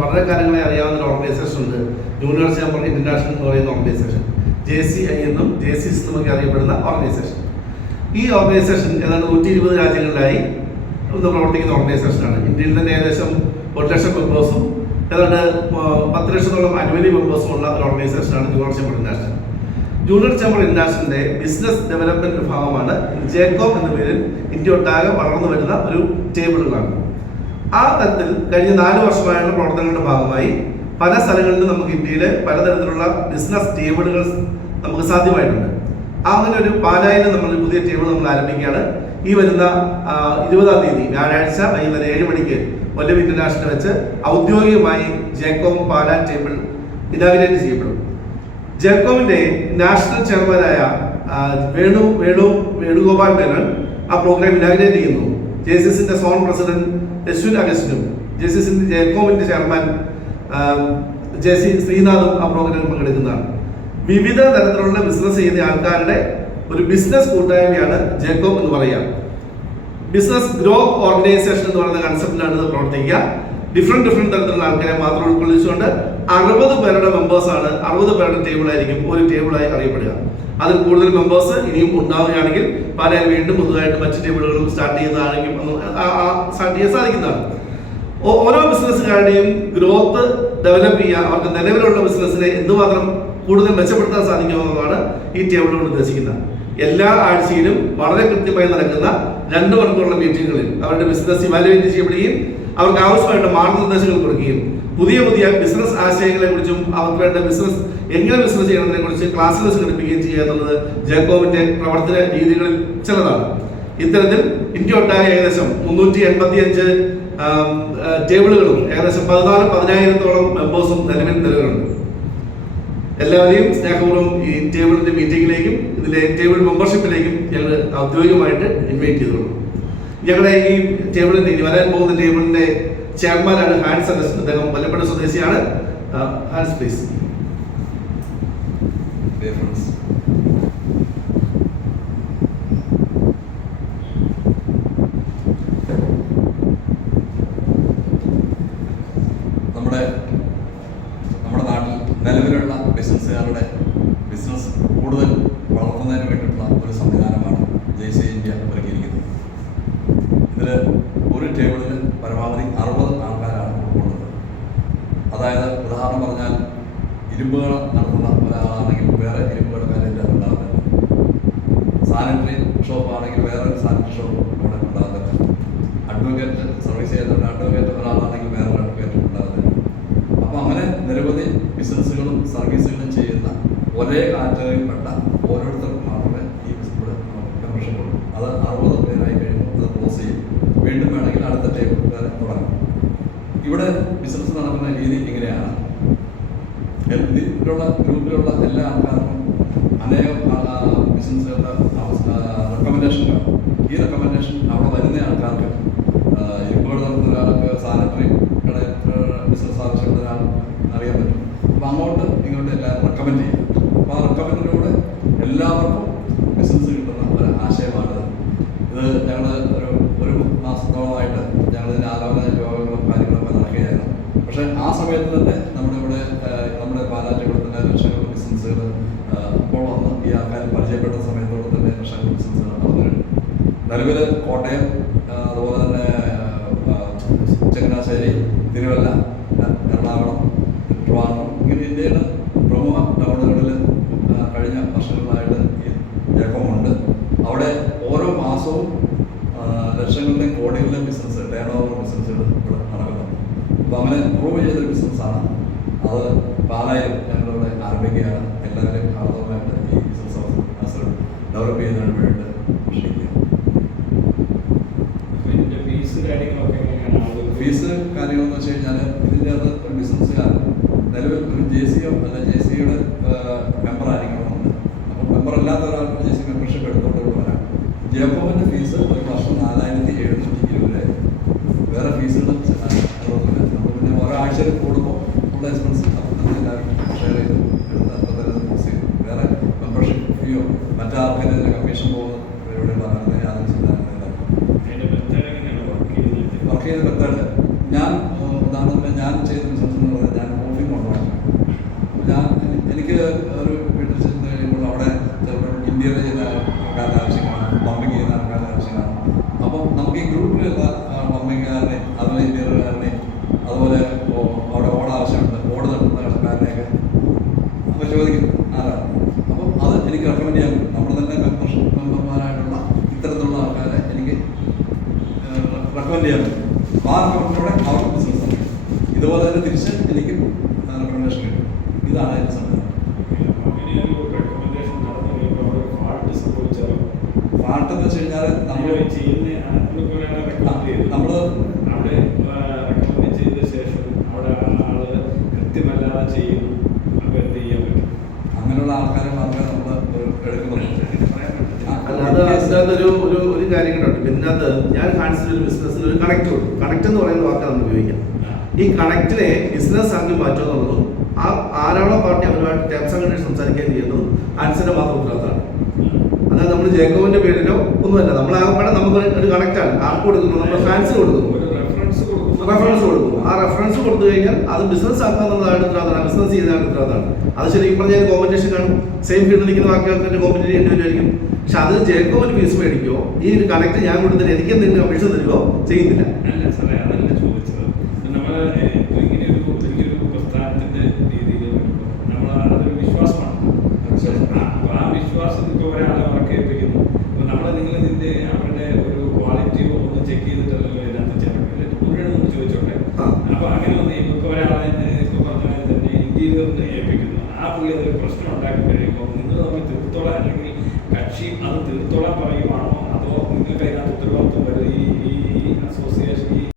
വളരെ കാലങ്ങളെ അറിയാവുന്ന ഒരു ഓർഗനൈസേഷൻ ഉണ്ട്. ജൂനിയർ ചേംബർ ഇന്റർനാഷണൽ എന്ന് പറയുന്ന ഓർഗനൈസേഷൻ ജെ സി ഐ എന്നും ജെ സി എസ് എന്നൊക്കെ അറിയപ്പെടുന്ന ഓർഗനൈസേഷൻ ഈ ഓർഗനൈസേഷൻ ഏതാണ്ട് നൂറ്റി ഇരുപത് രാജ്യങ്ങളിലായി പ്രവർത്തിക്കുന്ന ഓർഗനൈസേഷനാണ് ഇന്ത്യയിൽ തന്നെ ഏകദേശം ഒരു ലക്ഷം മെമ്പേഴ്സും ഏതാണ്ട് പത്ത് ലക്ഷത്തോളം അനുവലി മെമ്പേഴ്സും ഉള്ള ഒരു ഓർഗനൈസേഷനാണ് junior chamber international junior chamber ഇന്റർനാഷണലിന്റെ business development വിഭാഗമാണ് ജേക്കോ എന്ന പേരിൽ ഇന്ത്യ ഒട്ടാകെ വളർന്നു വരുന്ന ഒരു ടേബിളുകളാണ് ആ തരത്തിൽ കഴിഞ്ഞ നാല് വർഷമായുള്ള പ്രവർത്തനങ്ങളുടെ ഭാഗമായി പല സ്ഥലങ്ങളിലും നമുക്ക് ഇന്ത്യയിൽ പലതരത്തിലുള്ള ബിസിനസ് ടേബിളുകൾ നമുക്ക് സാധ്യമായിട്ടുണ്ട്. അങ്ങനെ ഒരു പാലായിൽ നമ്മൾ പുതിയ ടേബിൾ നമ്മൾ ആരംഭിക്കുകയാണ്. ഈ വരുന്ന ഇരുപതാം തീയതി വ്യാഴാഴ്ച വൈകുന്നേരം ഏഴ് മണിക്ക് കൊല്ലം ഇന്റർനാഷണൽ വെച്ച് ഔദ്യോഗികമായി ജേക്കോം പാലാ ടേബിൾ ഇനാഗ്രേറ്റ് ചെയ്യപ്പെടും. ജേക്കോമിന്റെ നാഷണൽ ചെയർമാനായ വേണു വേണു വേണുഗോപാൽ മേനോൻ ആ പ്രോഗ്രാം ഇനാഗ്രേറ്റ് ചെയ്യുന്നു. ജെ സി എസിന്റെ സോൺ പ്രസിഡന്റ് യശ്വിൻ അഗസ്റ്റിനും ജെ സി എസിന്റെ ജേക്കോമിന്റെ ചെയർമാൻ ജെ സി ശ്രീനാഥും ആ പ്രോഗ്രാമിൽ പങ്കെടുക്കുന്നതാണ്. വിവിധ തരത്തിലുള്ള ബിസിനസ് ചെയ്യുന്ന ആൾക്കാരുടെ ഒരു ബിസിനസ് കൂട്ടായ്മയാണ് ജേക്കോബ് എന്ന് പറയുക. ബിസിനസ് ഗ്രോത്ത് ഓർഗനൈസേഷൻ എന്ന് പറയുന്ന കൺസെപ്റ്റിലാണ് ഇത് പ്രവർത്തിക്കുക. ഡിഫറെന്റ് ഡിഫറെന്റ് തരത്തിലുള്ള ആൾക്കാരെ മാത്രം ഉൾക്കൊള്ളിച്ചുകൊണ്ട് അറുപത് പേരുടെ മെമ്പേഴ്സ് ആണ് അറുപത് പേരുടെ ടേബിൾ ആയിരിക്കും ഒരു ടേബിളായി അറിയപ്പെടുക. അതിൽ കൂടുതൽ മെമ്പേഴ്സ് ഇനിയും ഉണ്ടാവുകയാണെങ്കിൽ പല വീണ്ടും പുതുതായിട്ട് മറ്റ് ടേബിളുകളും സ്റ്റാർട്ട് ചെയ്യുന്നതാണെങ്കിൽ സ്റ്റാർട്ട് ചെയ്യാൻ സാധിക്കുന്നതാണ്. ഓരോ ബിസിനസ്സുകാരുടെയും ഗ്രോത്ത് ഡെവലപ്പ് ചെയ്യുക അവർക്ക് നിലവിലുള്ള ബിസിനസ്സിനെ എന്തുമാത്രം കൂടുതൽ മെച്ചപ്പെടുത്താൻ സാധിക്കുമെന്നതാണ് ഈ ടേബിൾ കൊണ്ട് ഉദ്ദേശിക്കുന്നത്. എല്ലാ ആഴ്ചയിലും വളരെ കൃത്യമായി നടക്കുന്ന രണ്ട് മണിക്കൂറുള്ള മീറ്റിങ്ങുകളിൽ അവരുടെ ബിസിനസ് ഇവാലുവേറ്റ് ചെയ്യപ്പെടുകയും അവർക്ക് ആവശ്യമായിട്ട് മാർഗനിർദ്ദേശങ്ങൾ കൊടുക്കുകയും പുതിയ പുതിയ ബിസിനസ് ആശയങ്ങളെ കുറിച്ചും അവർക്ക് വേണ്ട ബിസിനസ് എങ്ങനെ ബിസിനസ് ചെയ്യണമെന്നതിനെ കുറിച്ച് ക്ലാസ്സുകൾ സംഘടിപ്പിക്കുകയും ചെയ്യുക എന്നുള്ളത് ജേക്കോബിന്റെ പ്രവർത്തന രീതികളിൽ ചിലതാണ്. ഇത്തരത്തിൽ ഇന്ത്യ ഒട്ടാകെ ഏകദേശം മുന്നൂറ്റി എൺപത്തി അഞ്ച് ടേബിളുകളും ഏകദേശം പതിനാല് പതിനായിരത്തോളം മെമ്പേഴ്സും നിലവിൽ നിലവിലുണ്ട്. എല്ലാവരെയും സ്നേഹപൂർവം ഈ ടേബിളിന്റെ മീറ്റിംഗിലേക്കും ഇതിലെ ടേബിൾ മെമ്പർഷിപ്പിലേക്കും ഞങ്ങൾ ഔദ്യോഗികമായിട്ട് ഇൻവൈറ്റ് ചെയ്തോളൂ ഞങ്ങളുടെ ഈ ടേബിളിന്റെ ഇനി വരാൻ പോകുന്ന ടേബിളിന്റെ ചെയർമാനാണ് ഹാൻസ് അഗസ്റ്റ് അദ്ദേഹം കൊല്ലപ്പെട്ട സ്വദേശിയാണ്. ഹാൻസ് പ്ലീസ് ഒരു ടേബിളിൽ പരമാവധി അറുപത് ആൾക്കാരാണ് ഉൾക്കൊള്ളുന്നത്. അതായത് ഉദാഹരണം പറഞ്ഞാൽ ഇരുമ്പുകൾ നടത്തുന്ന ഒരാളാണെങ്കിൽ വേറെ ഇരുമ്പുകൾ കാര്യത്തിൽ ഉണ്ടാകുന്നുണ്ട് സാനിറ്ററി ഷോപ്പ് ആണെങ്കിൽ വേറെ സാനിറ്ററി ഷോപ്പ് അവിടെ ഉണ്ടാകുന്നുണ്ട് അഡ്വക്കേറ്റ് സർവീസ് ചെയ്യുന്ന അഡ്വക്കേറ്റ് ഒരാളാണെങ്കിൽ വേറെ അഡ്വക്കേറ്റ് ഉണ്ടാകുന്നുണ്ട് അപ്പോൾ അങ്ങനെ നിരവധി ബിസിനസ്സുകളും സർവീസുകളും ചെയ്യുന്ന ഒരേ കാറ്റഗറിയിൽപ്പെട്ട ഓരോരുത്തർക്കും മാത്രമേ ഈ ഇവിടെ മെമ്പർഷിപ്പ് ഉള്ളൂ അത് അറുപത് പേരായി കഴിയുമ്പോൾ അത് ക്ലോസ് ചെയ്യും വീണ്ടും വേണമെങ്കിൽ അടുത്ത ടേബിൾ വരെ തുടങ്ങും ഇവിടെ ബിസിനസ് നടക്കുന്ന രീതി ഇങ്ങനെയാണ് ഇതിലുള്ള ഗ്രൂപ്പിലുള്ള എല്ലാ ആൾക്കാർക്കും അനേകം ബിസിനസ്സുകളുടെ അവസ്ഥ റെക്കമെൻഡേഷൻ കാണും ഈ റെക്കമെൻഡേഷൻ അവിടെ വരുന്ന ആൾക്കാർക്ക് ഇപ്പോൾ നടത്തുന്ന ഒരാൾക്ക് സാനിറ്ററി കട ബിസിനസ് ആവശ്യമുള്ള ഒരാൾ അറിയാൻ പറ്റും. അപ്പോൾ അങ്ങോട്ട് ഇങ്ങോട്ട് എല്ലാവരും റെക്കമെൻഡ് ചെയ്യും അപ്പോൾ ആ റെക്കമെൻഡിലൂടെ എല്ലാവർക്കും ബിസിനസ് കിട്ടുന്ന ഒരു ആശയമാണ് ഇത് ഞങ്ങൾ ഒരു ഒരു മാസത്തോളമായിട്ട് ഞങ്ങൾ ഇതിന്റെ ആലോചന യോഗങ്ങളും കാര്യങ്ങളൊക്കെ നടക്കുകയായിരുന്നു. പക്ഷേ ആ സമയത്ത് തന്നെ നിലവിൽ കോട്ടയം അതുപോലെ തന്നെ ചങ്ങനാശ്ശേരി തിരുവല്ല എറണാകുളം ട്രിവാൻഡ്രം ഇങ്ങനെ ഇന്ത്യയുടെ പ്രമുഖ ടൗണുകളിൽ കഴിഞ്ഞ വർഷങ്ങളിലായിട്ട് ഈ ജയക്കമുണ്ട് അവിടെ ഓരോ മാസവും ലക്ഷങ്ങളുടെയും കോടികളുടെയും ബിസിനസ് ടേൺ ഓവർ ബിസിനസ്സുകൾ ഇവിടെ നടക്കുന്നുണ്ട്. അപ്പോൾ അങ്ങനെ പ്രൂവ് ചെയ്തൊരു ബിസിനസ്സാണ്. അത് പാലായിലും ഞങ്ങളിവിടെ ആരംഭിക്കുകയാണ്. എല്ലാവരെയും ആർദ്രമായിട്ട് ഈ ബിസിനസ് അവസരം ഡെവലപ്പ് ചെയ്യുന്നതിന് വേണ്ടിയിട്ട് ക്ഷണിക്കുക ഇതിന്റെ ഫീസ് കാര്യങ്ങളൊക്കെ എങ്ങനെയാണ് ആളുകൾ ഫീസ് കാര്യങ്ങളെന്ന് വെച്ച് കഴിഞ്ഞാൽ ഇതിന്റെ അത് ഒരു ബിസിനസ്സുകാരൻ നിലവിൽ ഒരു ജെ സിയോ അല്ല ജെ സിയുടെ മെമ്പർ ആയിരിക്കണമെന്നുണ്ട് അപ്പോൾ മെമ്പർ അല്ലാത്ത ഒരാൾക്ക് ജെ സി മെമ്പർഷിപ്പ് എടുത്തുകൊണ്ട് ഇവിടെ വരാം ജയക്കോമിന്റെ ഫീസ് ഒരു വർഷം നാലായിരത്തി എഴുന്നൂറ്റി ഇരുപത് രൂപ വേറെ ഫീസുകൾ അതൊന്നുമില്ല നമ്മൾ പിന്നെ ഓരോ ആഴ്ചയിൽ കൂടുമ്പോൾ ഉള്ള എക്സ്പെൻസ് നമ്മൾ എല്ലാവരും ഷെയർ ചെയ്ത്. എടുത്ത് അപ്പോൾ തന്നെ വേറെ മെമ്പർഷിപ്പ് ഫീയോ മറ്റാർക്കും കമ്മീഷൻ പോകുന്നത് ഇവിടെയുള്ള അങ്ങനെ യാതൊരു ചിന്താഗതിയില്ല അതിന്റെ മെത്തേഡ് എങ്ങനെയാണ് വർക്ക് ചെയ്യുന്നത് വർക്ക് ചെയ്ത മെത്തേഡ് ഞാൻ ഉം, ഉദാഹരണത്തിന് ഞാൻ ചെയ്യുന്ന ബിസിനസ് എന്ന് പറഞ്ഞാൽ ഞാൻ കോഫി കൊണ്ടുപോകാൻ ഞാൻ എനിക്ക് ഒരു വീട്ടിൽ ചെന്ന് കഴിയുമ്പോൾ അവിടെ ചിലപ്പോൾ ഇന്ത്യയിൽ ചെയ്യുന്ന ആൾക്കാരുടെ ആവശ്യം കാണും പമ്പിങ് ചെയ്യുന്ന ആൾക്കാരുടെ ആവശ്യം കാണും അപ്പം നമുക്ക് ഈ ഗ്രൂപ്പിലുള്ള പമ്പിങ്ങുകാരനെയും അതുപോലെ ഇന്ത്യക്കാരനെയും അതുപോലെ ഇപ്പോൾ അവിടെ ഓട ആവശ്യമുണ്ട് ഓട് നടത്തുന്ന കടക്കാരനെയൊക്കെ അപ്പോൾ ചോദിക്കും ആരാണ് അപ്പം അത് എനിക്ക് റെക്കമെൻഡ് ചെയ്യാൻ പറ്റും നമ്മുടെ തന്നെ മെമ്പർഷിപ്പ് മെമ്പർമാരായിട്ടുള്ള ഇത്തരത്തിലുള്ള ആൾക്കാരെ എനിക്ക് റെക്കമെൻഡ് ചെയ്യാൻ പറ്റും അപ്പോൾ ആ റെക്കമെൻഡിലൂടെ അവർക്ക് ബിസിനസ്സാണ് ഇതുപോലെ തന്നെ തിരിച്ച് എനിക്ക് റെക്കമെൻഡേഷൻ കിട്ടും. ഇതാണ് അതിന്റെ അവിടെ ഫാൾട്ട് എന്ന് വെച്ച് കഴിഞ്ഞാൽ നമ്മൾ നമ്മൾ ചെയ്യുന്ന നമ്മളിപ്പോൾ ഒരാളെ റെക്കമെൻഡ് ചെയ്തു നമ്മൾ അവിടെ റെക്കമെൻഡ് ചെയ്ത ശേഷം അവിടെ ആ ആൾ കൃത്യമല്ലാതെ ചെയ്യുന്നു അപ്പോൾ എന്ത് ചെയ്യാൻ പറ്റും അങ്ങനെയുള്ള ആൾക്കാരെ മാത്രമേ നമ്മൾ എടുക്കുന്നുള്ളൂ പറയാൻ പറ്റില്ല അല്ല ഒരു ഒരു ഒരു കാര്യം കൂടെ ഇതിനകത്ത് ഞാൻ കാണിച്ച ഒരു ബിസിനസ്സിൽ ഒരു കണക്ട് ഉണ്ട്. കണക്ട് എന്ന് പറയുന്ന വാക്ക് നമ്മൾ ഉപയോഗിക്കാം ഈ കണക്റ്റിനെ ബിസിനസ് ആക്കി മാറ്റുക എന്നുള്ളതും ആ ആരാണോ പാർട്ടി അവരുമായിട്ട് ടേംസ് ആൻഡ് കണ്ടീഷൻ സംസാരിക്കുകയും ചെയ്യുന്നതും ആൻസിന്റെ മാത്രം ഉത്തരവാദിത്തമാണ്. അതായത് നമ്മൾ ജേക്കോവിന്റെ പേരിലോ ഒന്നുമല്ല. നമ്മൾ ആകപ്പാടെ നമുക്ക് ഒരു കണക്റ്റ് ആണ്. ആർക്ക് കൊടുക്കുന്നു? നമ്മൾ ഫാൻസ് കൊടുക്കുന്നു. റെഫറൻസ് കൊടുക്കുന്നു. റെഫറൻസ് കൊടുക്കും ആ റെഫറൻസ് കൊടുത്തു കഴിഞ്ഞാൽ അത് ബിസിനസ് ആക്കുക എന്നുള്ളതാണ് ഉത്തരവാദിത്തമാണ് ബിസിനസ് ചെയ്താണ് ഉത്തരവാദിത്തമാണ് അത് ശരിക്കും പറഞ്ഞാൽ കോമ്പറ്റീഷൻ കാണും സെയിം ഫീൽഡിൽ നിൽക്കുന്ന ബാക്കി ആൾക്കാരുടെ കോമ്പറ്റീഷൻ ചെയ്യേണ്ടി പക്ഷെ പക്ഷെ ജേക്കോ ഒരു ഫീസ് മേടിക്കുകയോ ഈ ഒരു കണക്ട് ഞാൻ കൊടുത്തിട്ട് എനിക്ക് എന്തെങ്കിലും കമ്മീഷൻ തരുമോ ചെയ്യുന്നില്ല.